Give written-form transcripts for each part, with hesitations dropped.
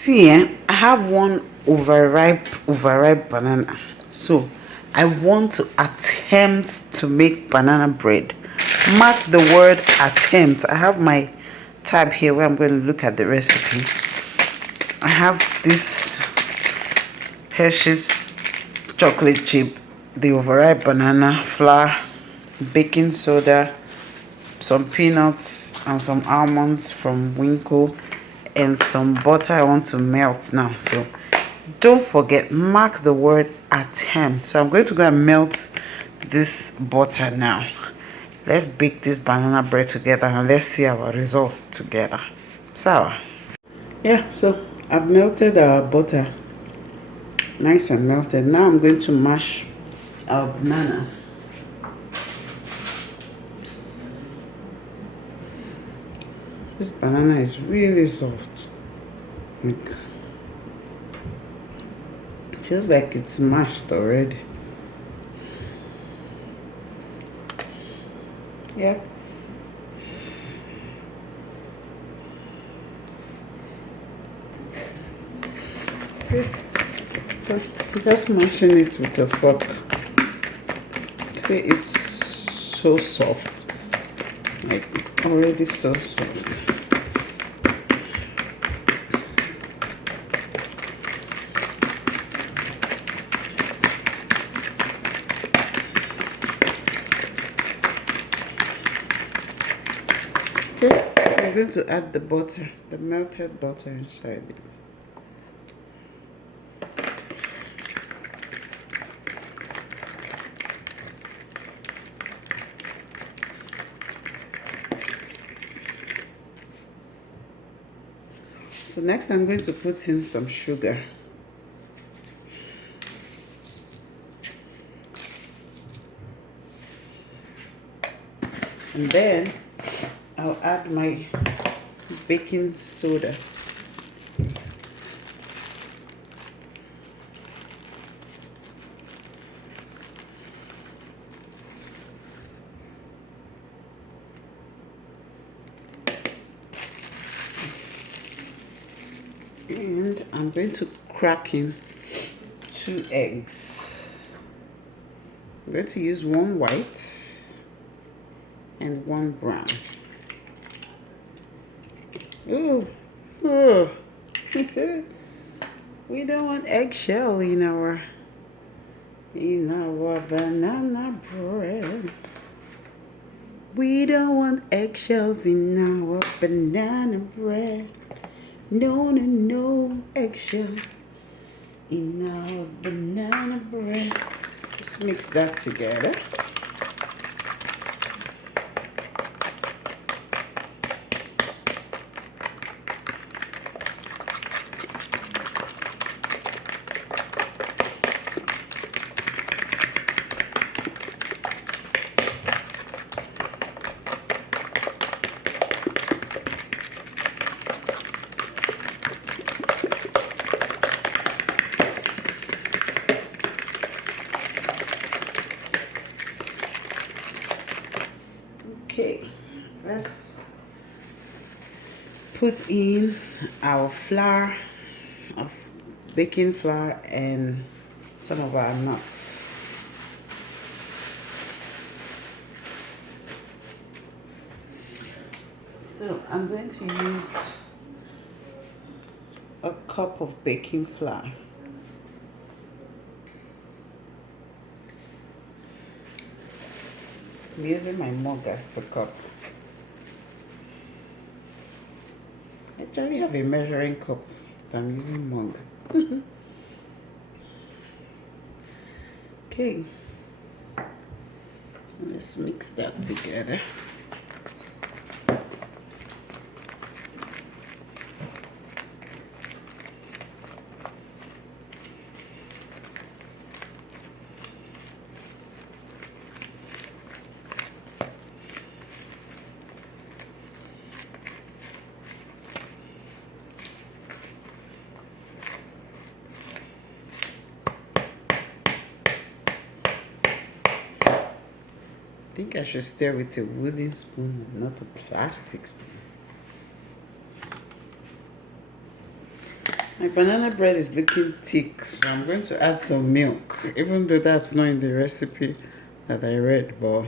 See, I have one overripe banana. So I want to attempt to make banana bread. Mark the word attempt. I have my tab here where I'm going to look at the recipe. I have this Hershey's chocolate chip, the overripe banana, flour, baking soda, some peanuts and some almonds from Winco, and some butter I want to melt now. So don't forget, mark the word attempt. So I'm going to go and melt this butter now. Let's bake this banana bread together and let's see our results together. So yeah, so I've melted our butter nice and melted. Now I'm going to mash our banana. This banana is really soft. Like, feels like it's mashed already. Yep. Okay. So just mashing it with a fork. See, it's so soft. Like already so soft. Okay, I'm going to add the butter, the melted butter inside it. So next I'm going to put in some sugar. And then I'll add my baking soda. And I'm going to crack in 2 eggs. I'm going to use 1 white and 1 brown. Oh, oh. We don't want eggshell in our banana bread. We don't want eggshells in our banana bread. No, no, no eggshells in our banana bread. Let's mix that together. Okay, let's put in our flour, of baking flour, and some of our nuts. So I'm going to use a cup of baking flour. I'm using my mug as the cup. I actually have a measuring cup, but I'm using mug. Okay, let's mix that together. I think I should stir with a wooden spoon, not a plastic spoon. My banana bread is looking thick, so I'm going to add some milk, even though that's not in the recipe that I read, but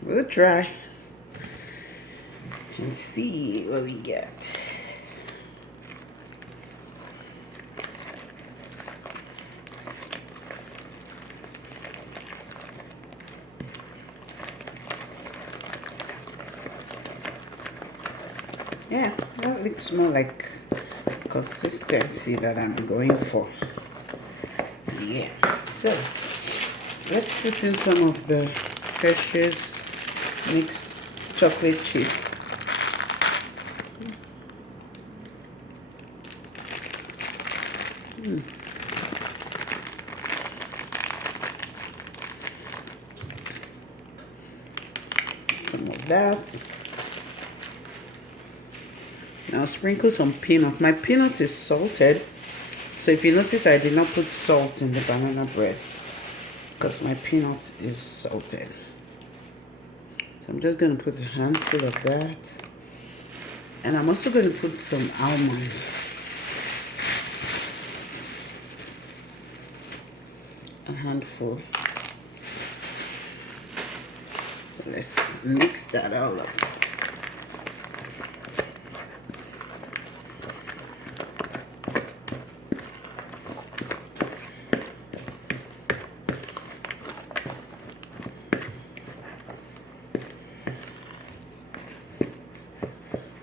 we'll try and see what we get. Yeah, that looks more like consistency that I'm going for. Yeah, so let's put in some of the Hershey's mixed chocolate chip. Some of that. Now sprinkle some peanut. My peanut is salted, so if you notice I did not put salt in the banana bread because my peanut is salted. So I'm just going to put a handful of that, and I'm also going to put some almonds. A handful. Let's mix that all up.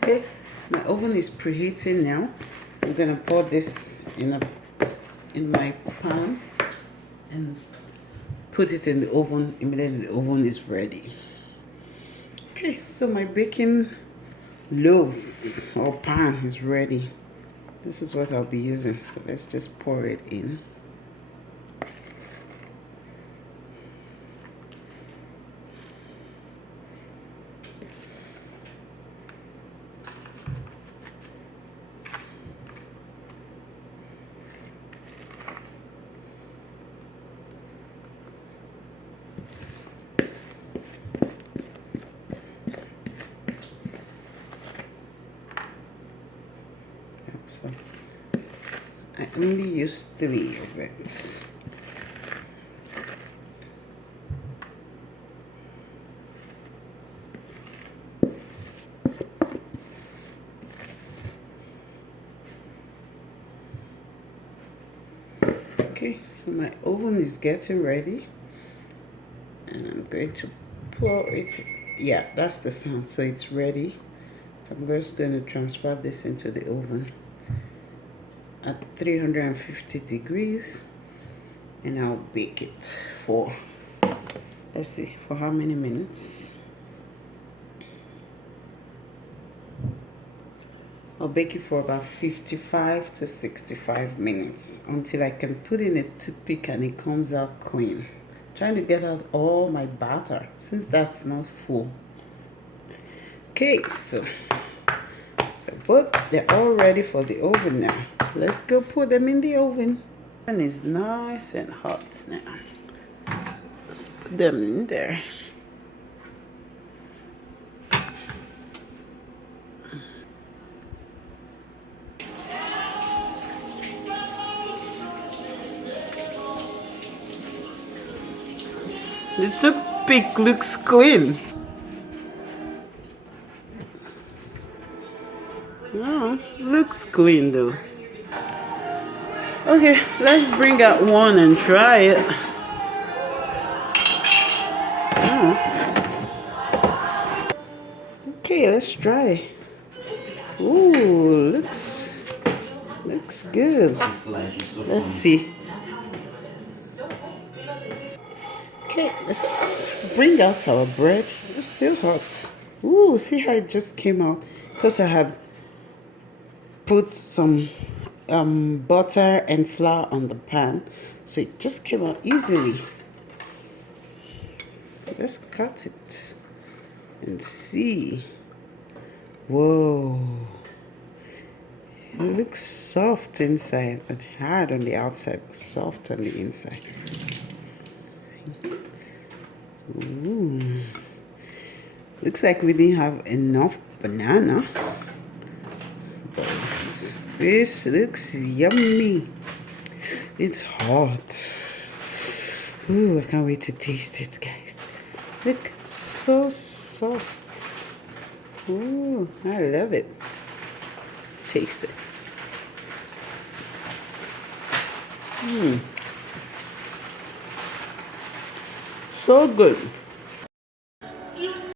Okay, my oven is preheating now. I'm gonna pour this in my pan and put it in the oven immediately the oven is ready. Okay, so my baking loaf or pan is ready. This is what I'll be using, so let's just pour it in. So I only use 3 of it. Okay, so my oven is getting ready, and I'm going to pour it. Yeah, that's the sound, so it's ready. I'm just going to transfer this into the oven at 350 degrees, and I'll bake it for, let's see, for how many minutes? I'll bake it for about 55 to 65 minutes until I can put in a toothpick and it comes out clean. I'm trying to get out all my batter since that's not full. Okay, so they're all ready for the oven now. So let's go put them in the oven. The oven is nice and hot now. Let's put them in there. The toothpick looks clean. Oh, looks clean though. Okay, let's bring out one and try it. Okay, let's try. Ooh, looks good. Let's see. Okay, let's bring out our bread. It's still hot. Ooh, see how it just came out? Because I have put some butter and flour on the pan, so it just came out easily. So let's cut it and see. Whoa, it looks soft inside and hard on the outside, but soft on the inside. Ooh, looks like we didn't have enough banana, but This looks yummy. It's hot. Ooh, I can't wait to taste it, guys. Look, so soft. Ooh, I love it. Taste it. So good.